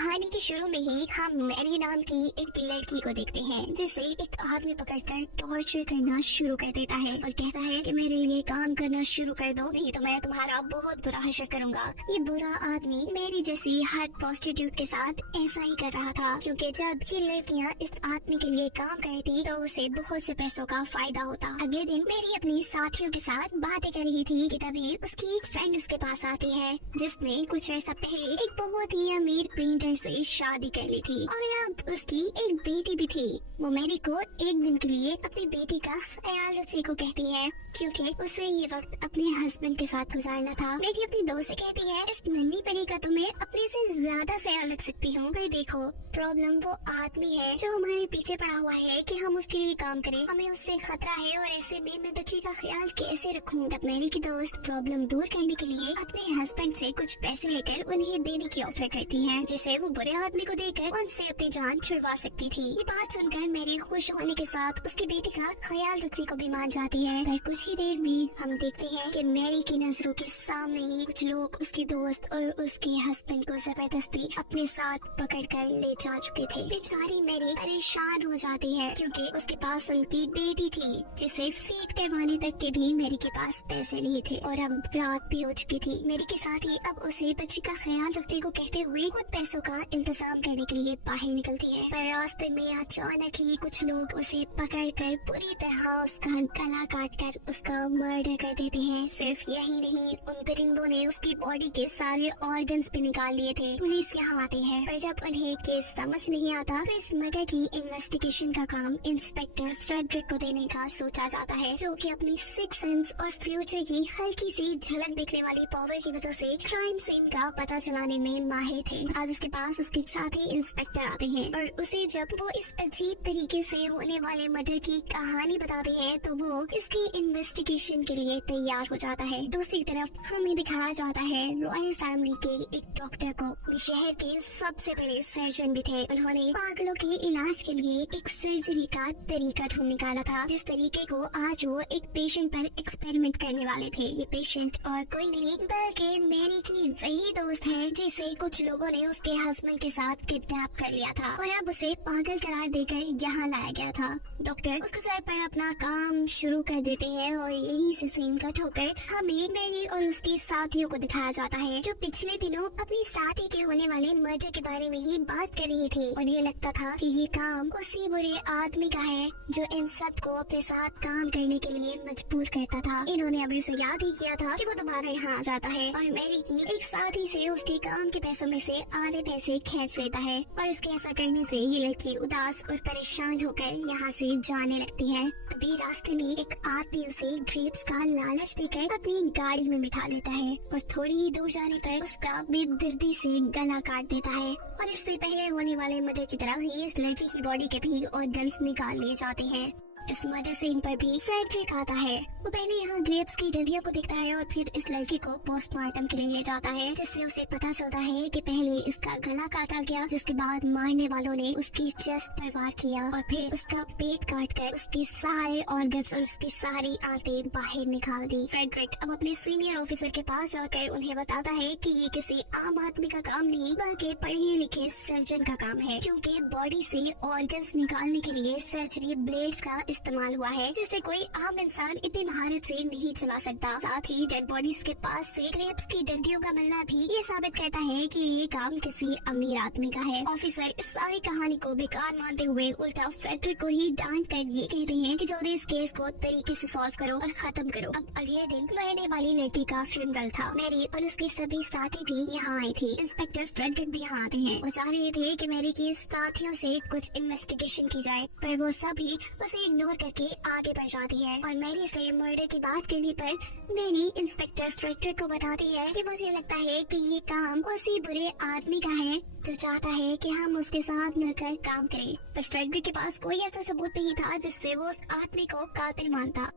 कहानी के शुरू में ही हम मैरी नाम की एक लड़की को देखते हैं जिसे एक आदमी पकड़कर टॉर्चर करना शुरू कर देता है और कहता है कि मेरे लिए काम करना शुरू कर दो, नहीं तो मैं तुम्हारा बहुत बुरा हश्र करूंगा। ये बुरा आदमी मैरी जैसी हर प्रोस्टिट्यूट के साथ ऐसा ही कर रहा था, क्योंकि जब ये लड़कियां इस आदमी के लिए काम करती तो उसे बहुत से पैसों का फायदा होता। अगले दिन मैरी अपनी साथियों के साथ बातें कर रही थी कि तभी उसकी एक फ्रेंड उसके पास आती है जिसने कुछ ऐसा पहले एक बहुत ही अमीर पेंटर से शादी कर ली थी और अब उसकी एक बेटी भी थी। वो मैरी को एक दिन के लिए अपनी बेटी का ख्याल रखने को कहती है, क्योंकि उसे ये वक्त अपने हस्बैंड के साथ गुजारना था। मैरी अपनी दोस्त से कहती है, इस नन्ही परी का तो मैं अपने से ज्यादा ख्याल रख सकती हूँ, पर देखो प्रॉब्लम वो आदमी है जो हमारे पीछे पड़ा हुआ है कि हम उसके लिए काम करें, हमें उससे खतरा है और ऐसे में मैं बच्चे का ख्याल कैसे रखूं। तब मैरी की दोस्त प्रॉब्लम दूर करने के लिए अपने हस्बैंड से कुछ पैसे लेकर उन्हें देने की ऑफर करती है, जिसे वो बुरे आदमी को देकर उनसे अपनी जान छुड़वा सकती थी। ये बात सुनकर मैरी खुश होने के साथ उसकी बेटी का ख्याल रखने को भी मान जाती है। पर कुछ ही देर में हम देखते हैं कि मैरी की नजरों के सामने ही कुछ लोग उसकी दोस्त और उसके हस्बैंड को जबरदस्ती अपने साथ पकड़कर ले जा चुके थे। बेचारी मैरी परेशान हो जाती है, क्योंकि उसके पास उनकी बेटी थी जिसे फीड करवाने तक के भी मैरी के पास पैसे नहीं थे और अब रात भी हो चुकी थी। मैरी के साथ ही अब उसे बच्ची का ख्याल रखने को कहते हुए खुद पैसों का इंतजाम करने के लिए बाहर निकलती है। पर रास्ते में अचानक ही कुछ लोग उसे पकड़कर पूरी तरह उसका गला काटकर उसका मर्डर कर देते हैं। सिर्फ यही नहीं, उन दरिंदों ने उसकी बॉडी के सारे ऑर्गन्स भी निकाल लिए थे। पुलिस यहाँ आती है, पर जब उन्हें केस समझ नहीं आता तो इस मर्डर की इन्वेस्टिगेशन का काम इंस्पेक्टर फ्रेडरिक को देने का सोचा जाता है, जो कि अपनी सिक्स सेंस और फ्यूचर की हल्की सी झलक देखने वाली पावर की वजह से क्राइम सीन का पता चलाने में माहिर थे। आज उसके पास उसके साथी इंस्पेक्टर आते हैं और उसे जब वो इस अजीब तरीके से होने वाले मर्डर की कहानी बताते हैं तो वो इसकी इन्वेस्टिगेशन के लिए तैयार हो जाता है। दूसरी तरफ हमें दिखाया जाता है रॉयल फैमिली के एक डॉक्टर को, शहर के सबसे बड़े सर्जन भी थे। उन्होंने पागलों के इलाज के लिए एक सर्जरी का तरीका ढूंढ निकाला था, जिस तरीके को आज वो एक पेशेंट पर एक्सपेरिमेंट करने वाले थे। ये पेशेंट और कोई नहीं बल्कि मैरी की वही दोस्त है जिसे कुछ लोगों ने उसके हस्बैंड के साथ किडनैप कर लिया था और अब उसे पागल करार देकर यहाँ लाया गया था। डॉक्टर उसके सर पर अपना काम शुरू कर देते हैं और यही से सीन कट होकर हमें मैरी और उसके साथियों को दिखाया जाता है, जो पिछले दिनों अपनी साथी के होने वाले मर्डर के बारे में ही बात कर रही थी। और ये लगता था कि ये काम उसी बुरे आदमी का है जो इन सब को अपने साथ काम करने के लिए मजबूर करता था। इन्होंने अभी उसे याद ही किया था कि वो दोबारा यहाँ आ जाता है और मैरी की एक साथी से उसके काम के पैसों में से आधे पैसे खींच लेता है और उसके ऐसा करने से ये लड़की उदास और परेशान होकर यहाँ से जाने लगती है। तभी रास्ते में एक आदमी उसे ग्रेप्स का लालच देकर अपनी गाड़ी में बिठा लेता है और थोड़ी ही दूर जाने पर उसका बेदर्दी से गला काट देता है और इससे पहले होने वाले मर्डर की तरह ही इस लड़की की बॉडी के भी ऑर्गन्स निकाल लिए जाते हैं। इस मर्डर सीन पर भी फ्रेडरिक आता है। वो पहले यहाँ ग्रेप्स की डंडियों को देखता है और फिर इस लड़की को पोस्टमार्टम के लिए ले जाता है, जिससे उसे पता चलता है कि पहले इसका गला काटा गया, जिसके बाद मारने वालों ने उसकी चेस्ट पर वार किया और फिर उसका पेट काट कर उसके सारे ऑर्गन्स और उसकी सारी आंतें बाहर निकाल दी। फ्रेडरिक अब अपने सीनियर ऑफिसर के पास जाकर उन्हें बताता है कि ये किसी आम आदमी का काम नहीं बल्कि पढ़े लिखे सर्जन का काम है, क्योंकि बॉडी से ऑर्गन्स निकालने के लिए सर्जरी ब्लेड्स का इस्तेमाल हुआ है, जिसे कोई आम इंसान इतनी महारत से नहीं चला सकता। साथ ही डेड बॉडीज के पास से ग्रेप्स की डंडियों का मिलना भी ये साबित करता है कि ये काम किसी अमीर आदमी का है। ऑफिसर इस सारी कहानी को बेकार मानते हुए उल्टा फ्रेडरिक को ही डांट कर ये कहते हैं कि जल्दी इस केस को तरीके से सॉल्व करो और खत्म करो। अब अगले दिन मरने वाली लड़की का फ्यूनरल था। मैरी और उसके सभी साथी भी यहाँ आए थे। इंस्पेक्टर फ्रेडरिक भी यहाँ आते हैं। वो चाह रहे थे कि मैरी की साथियों से कुछ इन्वेस्टिगेशन की जाए, पर वो सभी उसे इग्नोर करके आगे बढ़ जाती है और मैरी से मर्डर की बात करने पर मैरी इंस्पेक्टर फ्रेडरिक को बताती है कि मुझे लगता है कि ये काम उसी बुरे आदमी का है जो चाहता है कि हम उसके साथ मिलकर काम करें। पर फ्रेडरिक के पास कोई ऐसा सबूत नहीं था जिससे वो उस आदमी को कातिल मानता।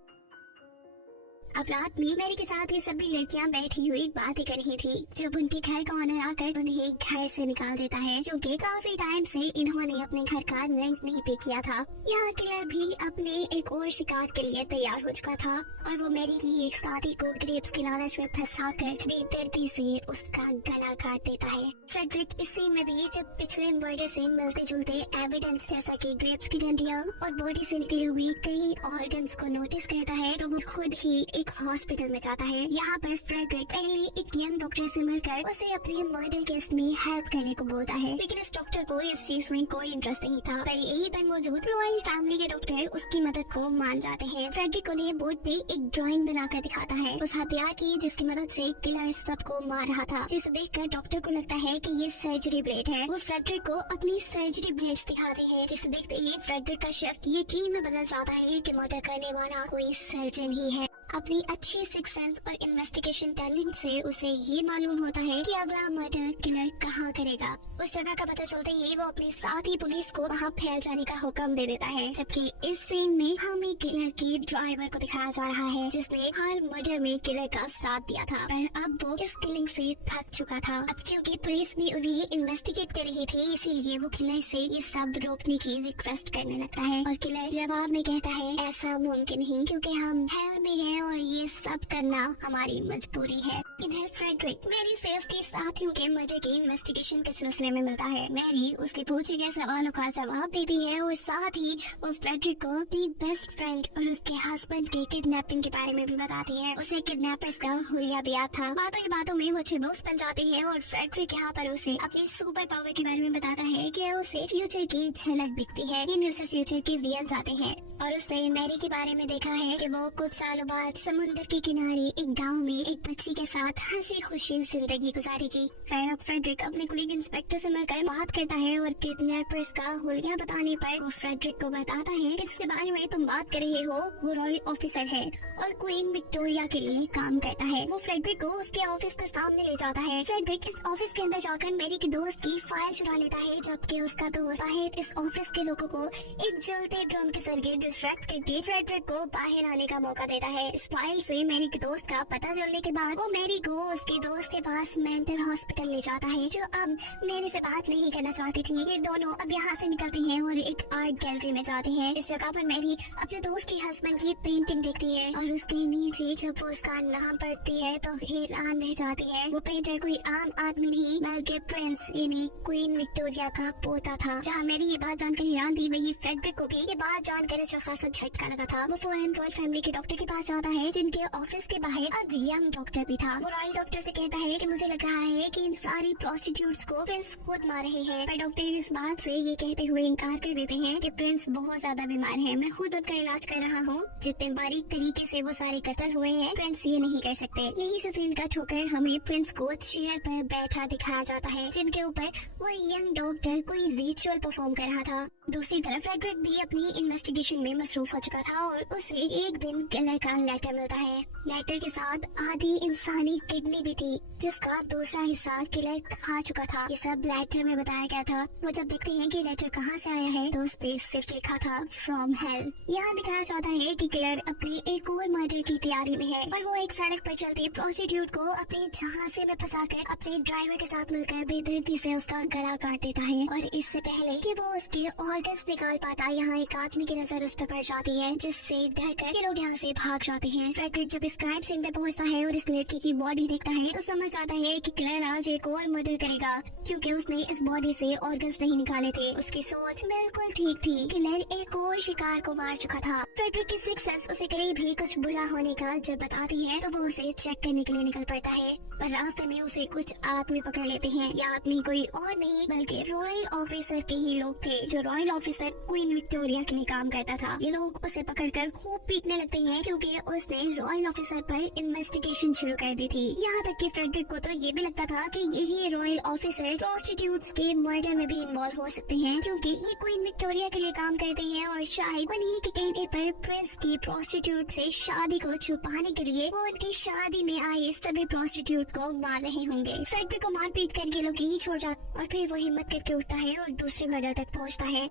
अब रात में मैरी के साथ ये सभी लड़कियां बैठी हुई बातें कर रही थी जब उनके घर का ऑनर आकर उन्हें घर से निकाल देता है, क्योंकि काफी टाइम से इन्होंने अपने घर का रेंट नहीं पे किया था। यहाँ किलर भी अपने एक और शिकार के लिए तैयार हो चुका था और वो मैरी की एक साथी को ग्रेप्स के लालच में फंसाकर बेदर्दी से उसका गला काट देता है। फ्रेडरिक इस सीन में भी जब पिछले मर्डर से मिलते जुलते एविडेंस जैसा कि ग्रेप्स की डंडियां और बॉडी से निकली हुई कई ऑर्गन्स को नोटिस करता है, तो वो खुद ही एक हॉस्पिटल में जाता है। यहाँ पर फ्रेडरिक पहले एक यंग डॉक्टर से मिलकर उसे अपने मर्डर केस में हेल्प करने को बोलता है, लेकिन इस डॉक्टर को इस चीज में कोई इंटरेस्ट नहीं था। पर यही पर मौजूद रॉयल फैमिली के डॉक्टर उसकी मदद को मान जाते हैं। फ्रेडरिक उन्हें बोर्ड पे एक ड्राइंग बनाकर दिखाता है उस हथियार की जिसकी मदद से किलर सबको मार रहा था, जिसे देखकर डॉक्टर को लगता है कि ये सर्जरी ब्लेड है। वो फ्रेडरिक को अपनी सर्जरी ब्लेड्स दिखाते हैं, जिसे देखते ही फ्रेडरिक का शक यकीन में बदल जाता है कि मर्डर करने वाला कोई सर्जन ही है। अपनी अच्छी सिक्स सेंस और इन्वेस्टिगेशन टैलेंट से उसे ये मालूम होता है कि अगला मर्डर किलर कहाँ करेगा। उस जगह का पता चलते ही वो अपने साथी पुलिस को वहाँ फैल जाने का हुक्म दे देता है, जबकि इस सीन में हमें किलर के ड्राइवर को दिखाया जा रहा है जिसने हर मर्डर में किलर का साथ दिया था, पर अब वो इस किलिंग से थक चुका था। अब क्योंकि पुलिस भी उन्हें इन्वेस्टिगेट कर रही थी, इसीलिए वो किलर से ये सब रोकने की रिक्वेस्ट करने लगता है और किलर जवाब में कहता है ऐसा मुमकिन नहीं, क्योंकि हम हेल में हैं और ये सब करना हमारी मजबूरी है। इधर फ्रेडरिक मैरी से उसके साथियों के मर्डर की इन्वेस्टिगेशन के सिलसिले में मिलता है। मैरी उसके पूछे गए सवालों का जवाब देती है और साथ ही वो फ्रेडरिक को अपनी बेस्ट फ्रेंड और उसके हस्बैंड के किडनैपिंग के बारे में भी बताती है। उसे किडनैपर्स का हुलिया भी याद था। बातों की बातों में वो अच्छे दोस्त बन जाते हैं और फ्रेडरिक यहाँ पर उसे अपनी सुपर पावर के बारे में बताता है कि उसे फ्यूचर की झलक दिखती है। इन उसे फ्यूचर के विजन्स आते हैं और उसने मैरी के बारे में देखा है कि वो कुछ सालों बाद समुद्र के किनारे एक गांव में एक बच्ची के साथ हंसी खुशी जिंदगी गुजारेगी। खैर अब फ्रेडरिक अपने कुलीग इंस्पेक्टर से मिलकर बात करता है और किडनैपर्स का हुलिया बताने पर वो फ्रेडरिक को बताता है कि जिसके बारे में तुम बात कर रहे हो वो रॉयल ऑफिसर है और क्वीन विक्टोरिया के लिए काम करता है। वो फ्रेडरिक को उसके ऑफिस के सामने ले जाता है। फ्रेडरिक इस ऑफिस के अंदर जाकर मैरी के दोस्त की फाइल चुरा लेता है, जबकि उसका दोस्त बाहर इस ऑफिस के लोगों को एक जलते ड्रम के जरिए डिस्ट्रैक्ट करके फ्रेडरिक को बाहर आने का मौका देता है। इस फाइल से मैरी के दोस्त का पता चलने के बाद वो मैरी को उसके दोस्त के पास मेंटल हॉस्पिटल ले जाता है, जो अब मैरी से बात नहीं करना चाहती थी। ये दोनों अब यहाँ से निकलते हैं और एक आर्ट गैलरी में जाते हैं। इस जगह पर मैरी अपने दोस्त के हस्बैंड की पेंटिंग देखती है और उसके नीचे जब वो उसका नाम पढ़ती है तो हैरान रह जाती है। वो पेंटर कोई आम आदमी नहीं बल्कि प्रिंस यानी क्वीन विक्टोरिया का पोता था। जहाँ मैरी ये बात जानकर हैरान थी, वही फ्रेडरिक को भी ये बात जानकर अच्छा खासा झटका लगा था। वो फौरन रॉयल फैमिली के डॉक्टर के पास जाता है, जिनके ऑफिस के बाहर अब यंग डॉक्टर भी था। वो रॉयल डॉक्टर से कहता है कि मुझे लग रहा है कि इन सारी प्रोस्टिट्यूट्स को प्रिंस खुद मार रहे हैं, पर डॉक्टर इस बात से ये कहते हुए इनकार कर देते हैं कि प्रिंस बहुत ज्यादा बीमार है, मैं खुद उनका इलाज कर रहा हूँ। जितने बारीक तरीके से वो सारे कत्ल हुए हैं प्रिंस ये नहीं कर सकते। यही से सीन कट होकर हमें प्रिंस को चेयर पर बैठा दिखाया जाता है, जिनके ऊपर वो यंग डॉक्टर कोई रिचुअल परफॉर्म कर रहा था। दूसरी तरफ फ्रेडरिक भी अपनी इन्वेस्टिगेशन में मसरूफ हो चुका था और उसे एक दिन किलर का लेटर मिलता है। लेटर के साथ आधी इंसानी किडनी भी थी, जिसका दूसरा हिस्सा किलर खा चुका था। ये सब लेटर में बताया गया था। वो जब देखते हैं कि लेटर कहाँ से आया है तो उस पे सिर्फ लिखा था फ्रॉम हेल। यहाँ दिखाया जाता है कि किलर अपने एक और मर्डर की तैयारी में है और वो एक सड़क पर चलती प्रोस्टिट्यूट को अपने झांसे में फंसाकर अपने ड्राइवर के साथ मिलकर बेदर्दी से उसका गला काट देता है। और इससे पहले कि वो उसके ऑर्गन्स निकाल पाता, यहाँ एक आदमी की नजर उस पर पड़ जाती है, जिससे डरकर ये लोग यहाँ से भाग जाते हैं। फ्रेडरिक जब इस क्राइम सीन पे पहुंचता है और इस लड़की की बॉडी देखता है तो समझ आता है कि किलर आज एक और मर्डर करेगा, क्योंकि उसने इस बॉडी से ऑर्गन्स नहीं निकाले थे। उसकी सोच बिल्कुल ठीक थी। किलर एक और शिकार को मार चुका था। फ्रेडरिक की सिक्स सेंस उसे कहीं भी कुछ बुरा होने का जब बताती है तो वो उसे चेक करने के लिए निकल पड़ता है, पर रास्ते में उसे कुछ आदमी पकड़ लेते हैं। ये आदमी कोई और नहीं बल्कि रॉयल ऑफिसर के ही लोग थे, जो रॉयल ऑफिसर क्वीन विक्टोरिया के लिए काम करता था। ये लोग उसे पकड़कर खूब पीटने लगते हैं, क्योंकि उसने रॉयल ऑफिसर पर इन्वेस्टिगेशन शुरू कर दी थी। यहाँ तक कि फ्रेडरिक को तो ये भी लगता था कि यही रॉयल ऑफिसर प्रोस्टिट्यूट्स के मर्डर में भी इन्वॉल्व हो सकते हैं, क्योंकि ये क्वीन विक्टोरिया के लिए काम करते हैं और शायद उन्हीं के कहने पर प्रिंस की प्रोस्टिट्यूट से शादी को छुपाने के लिए वो उनकी शादी में आए सभी प्रोस्टिट्यूट को मार रहे होंगे। फ्रेडरिक को मारपीट करके लोग यही छोड़ जाते और फिर वो हिम्मत करके उठता है और दूसरे मर्डर तक पहुँचता है।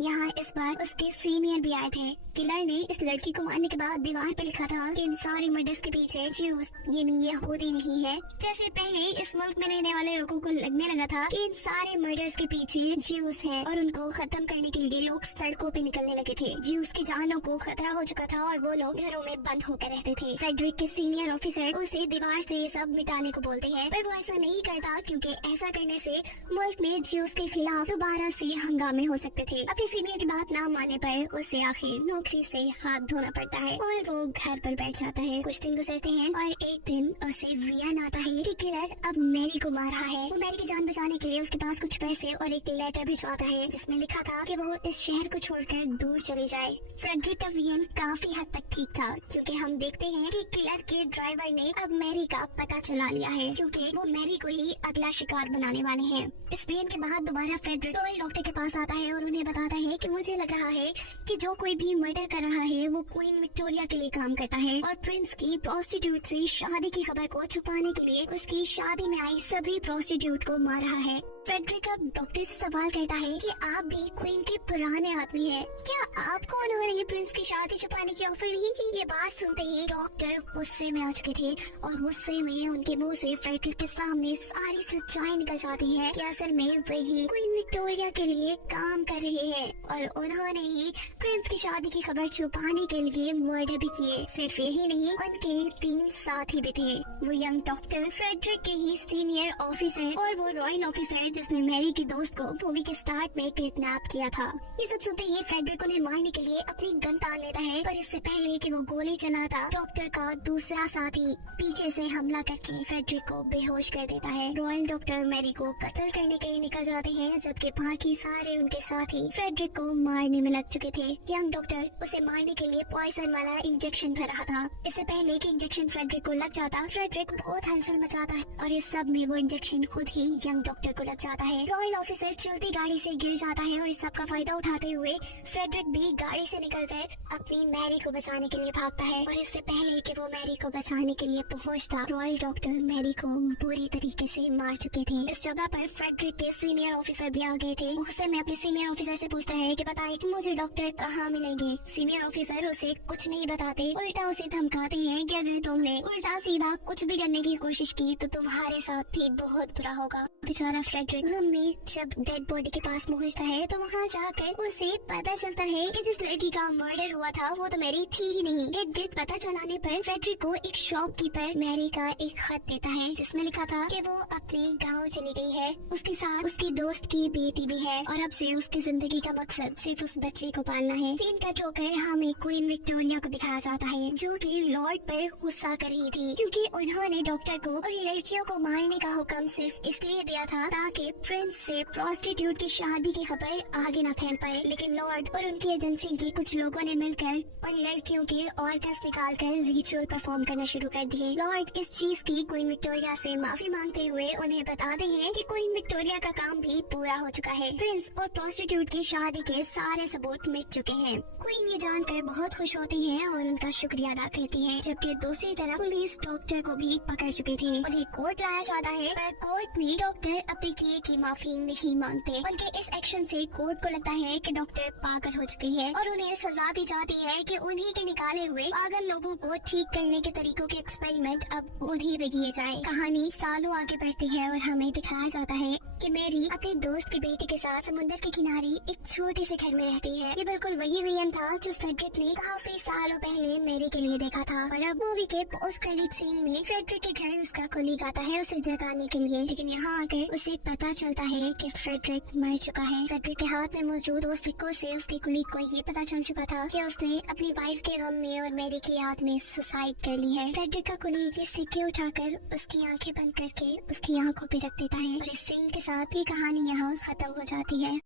यहाँ इस बार उसके सीनियर भी आए थे। किलर ने इस लड़की को मारने के बाद दीवार पर लिखा था कि इन सारे मर्डर्स के पीछे ज्यूस यानी यहूदी नहीं है। जैसे पहले इस मुल्क में रहने वाले लोगों को लगने लगा था कि इन सारे मर्डर्स के पीछे ज्यूस है और उनको खत्म करने के लिए लोग सड़कों पे निकलने लगे थे। ज्यूस की जानों को खतरा हो चुका था और वो लोग घरों में बंद होकर रहते थे। फ्रेडरिक के सीनियर ऑफिसर उसे दीवार से ये सब मिटाने को बोलते हैं, पर वो ऐसा नहीं करता क्योंकि ऐसा करने से मुल्क में ज्यूस के खिलाफ दोबारा से हंगामे हो सकते थे। अपने सीनियर की बात ना मानने पर उसे आखिर नौकरी से हाथ धोना पड़ता है और वो घर पर बैठ जाता है। कुछ दिन गुजरते हैं और एक दिन उसे वियन आता है कि किलर अब मैरी को मार रहा है। वो मैरी की जान बचाने के लिए उसके पास कुछ पैसे और एक लेटर भिजवाता है जिसमें लिखा था कि वो इस शहर को छोड़कर दूर चली जाए। फ्रेडरिक का वियन काफी हद तक ठीक था क्योंकि हम देखते हैं कि किलर के ड्राइवर ने अब मैरी का पता चला लिया है क्योंकि वो मैरी को ही अगला शिकार बनाने वाले हैं। इस वियन के बाद दोबारा फ्रेडरिक रॉयल डॉक्टर के पास आता है और उन्हें बताता है कि मुझे लग रहा है कि जो कोई भी मर्डर कर रहा है वो क्वीन विक्टोरिया के लिए काम करता है और प्रिंस की प्रोस्टिट्यूट से शादी की खबर को छुपाने के लिए उसकी शादी में आई सभी प्रोस्टिट्यूट को मार रहा है। फ्रेडरिक अब डॉक्टर से सवाल करता है कि आप भी क्वीन के पुराने आदमी हैं, क्या आपको उन्होंने प्रिंस की शादी छुपाने की ऑफर की? ये बात सुनते ही डॉक्टर गुस्से में आ चुके थे और गुस्से में उनके मुंह से फ्रेडरिक के सामने सारी सच्चाई निकल जाती है कि असल में वही क्वीन विक्टोरिया के लिए काम कर रहे हैं और उन्होंने ही प्रिंस की शादी की खबर छुपाने के लिए मर्डर भी किए। सिर्फ यही नहीं, उनके 3 साथी भी थे। वो यंग डॉक्टर, फ्रेडरिक के ही सीनियर ऑफिसर और वो रॉयल ऑफिसर जिसने मैरी की दोस्त को मूवी के स्टार्ट में किडनैप किया था। ये सब सुनते ही फ्रेडरिक उन्हें मारने के लिए अपनी गन तान लेता है, पर इससे पहले कि वो गोली चलाता डॉक्टर का दूसरा साथी पीछे से हमला करके फ्रेडरिक को बेहोश कर देता है। रॉयल डॉक्टर मैरी को कत्ल करने के लिए निकल जाते हैं जबकि बाकी सारे उनके साथी फ्रेडरिक को मारने में लग चुके थे। यंग डॉक्टर उसे मारने के लिए पॉइजन वाला इंजेक्शन भर रहा था। इससे पहले कि इंजेक्शन फ्रेडरिक को लग जाता, फ्रेडरिक बहुत हलचल मचाता है और इस सब में वो इंजेक्शन खुद ही यंग डॉक्टर को लग जाता है। रॉयल ऑफिसर चलती गाड़ी से गिर जाता है और इस सब का फायदा उठाते हुए फ्रेडरिक भी गाड़ी से निकलकर अपनी मैरी को बचाने के लिए भागता है और इससे पहले कि वो मैरी को बचाने के लिए पहुंचता, रॉयल डॉक्टर मैरी को बुरी तरीके से मार चुके थे। इस जगह पर फ्रेडरिक के सीनियर ऑफिसर भी आ गए थे। गुस्से में अपने सीनियर ऑफिसर से पूछता है कि बताए कि मुझे डॉक्टर कहाँ मिलेंगे। सीनियर ऑफिसर उसे कुछ नहीं बताते, उल्टा उसे धमकाते हैं कि अगर तुमने उल्टा सीधा कुछ भी करने की कोशिश की तो तुम्हारे साथ भी बहुत बुरा होगा। बेचारा फ्रेडरिक में जब डेड बॉडी के पास पहुंचता है तो वहाँ जाकर उसे पता चलता है कि जिस लड़की का मर्डर हुआ था वो तो मैरी थी ही नहीं। इर्द-गिर्द पता चलाने पर फ्रेडरिक को एक शॉपकीपर मैरी का एक खत देता है जिसमें लिखा था कि वो अपने गांव चली गई है, उसके साथ उसकी दोस्त की बेटी भी है और अब से उसकी जिंदगी का मकसद सिर्फ उस बच्चे को पालना है। सीन का जोकर हमें क्वीन विक्टोरिया को दिखाया जाता है जो कि लॉर्ड पर गुस्सा कर रही थी क्योंकि उन्होंने डॉक्टर को और लड़कियों को मारने का हुक्म सिर्फ इसलिए दिया था ताकि प्रिंस से प्रोस्टिट्यूट की शादी की खबर आगे न फैल पाए। लेकिन लॉर्ड और उनकी एजेंसी के कुछ लोगों ने मिलकर और लड़कियों के ऑर्गन्स निकालकर रिचुअल परफॉर्म करना शुरू कर दिए। लॉर्ड इस चीज की क्वीन विक्टोरिया से माफी मांगते हुए उन्हें बताते हैं कि क्वीन विक्टोरिया का काम भी पूरा हो चुका है। प्रिंस और प्रोस्टिट्यूट की शादी के सारे सबूत मिट चुके हैं। क्वीन ये जानकर बहुत खुश होती है और उनका शुक्रिया अदा करती है, जबकि दूसरी तरफ पुलिस डॉक्टर को भी पकड़ चुकी थी। उन्हें कोर्ट लाया जाता है पर कोर्ट में डॉक्टर अपने किए की माफी नहीं मांगते। उनके इस एक्शन से कोर्ट को लगता है कि डॉक्टर पागल हो चुके हैं और उन्हें सजा दी जाती है कि उन्हीं के निकाले हुए पागल लोगों को ठीक करने के तरीकों के एक्सपेरिमेंट अब उन्हीं पे किए जाएं। कहानी सालों आगे बढ़ती है और हमें दिखाया जाता है कि मैरी अपने दोस्त की बेटी के साथ समुद्र के किनारे एक छोटे से घर में रहती है। ये बिल्कुल वही वियन था जो फ्रेडरिक ने काफी सालों पहले मैरी के लिए देखा था और अब मूवी के पोस्ट क्रेडिट सीन में फ्रेडरिक के घर उसका कुलीग आता है उसे जगाने के लिए, लेकिन यहाँ आकर उसे पता चलता है कि फ्रेडरिक मर चुका है। फ्रेडरिक के हाथ में मौजूद वो सिक्कों से उसके कुलीग को ये पता चल चुका था कि उसने अपनी वाइफ के गम में और मैरी की याद में सुसाइड कर ली है। फ्रेडरिक का कुलीग ये सिक्के उठाकर उसकी आंखें बंद करके उसकी आंखों पे रख देता है और इस सीन के साथ ही कहानी यहाँ खत्म हो जाती है।